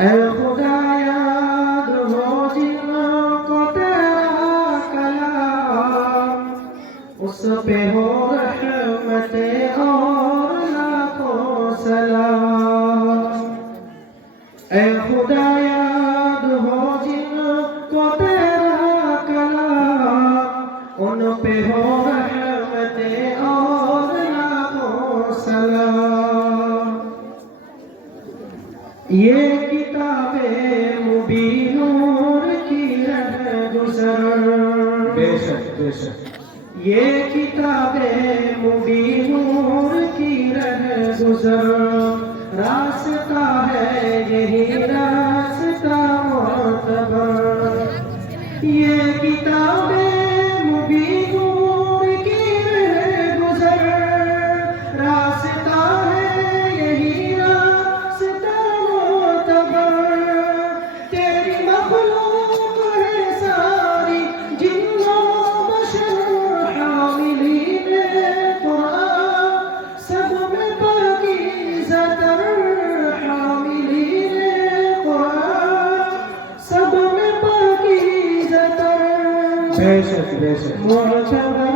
اے خدا یاد ہو جن کو تیرا کلام، اس پہ ہو رحمتیں اور لاکھوں سلام۔ اے خدا یاد ہو جن کو تیرا کلام، ان پہ ہو رحمتیں اور لاکھوں سلام۔ یہ کتاب مبین نور کی رہگزر، بے شک بے شک، یہ کتاب مبین نور کی رہگزر، راستہ ہے یہی راستہ معتبر۔ یہ کتاب مبین نور کی رہگزر، راستہ ہے یہی راستہ معتبر۔ تیری مخلوق ہے ساری جن و بشر، حاملین قرآن سب میں پاکیزہ تر، حاملین قرآن سب میں پاکیزہ تر۔ بے شک بے شک، معتبر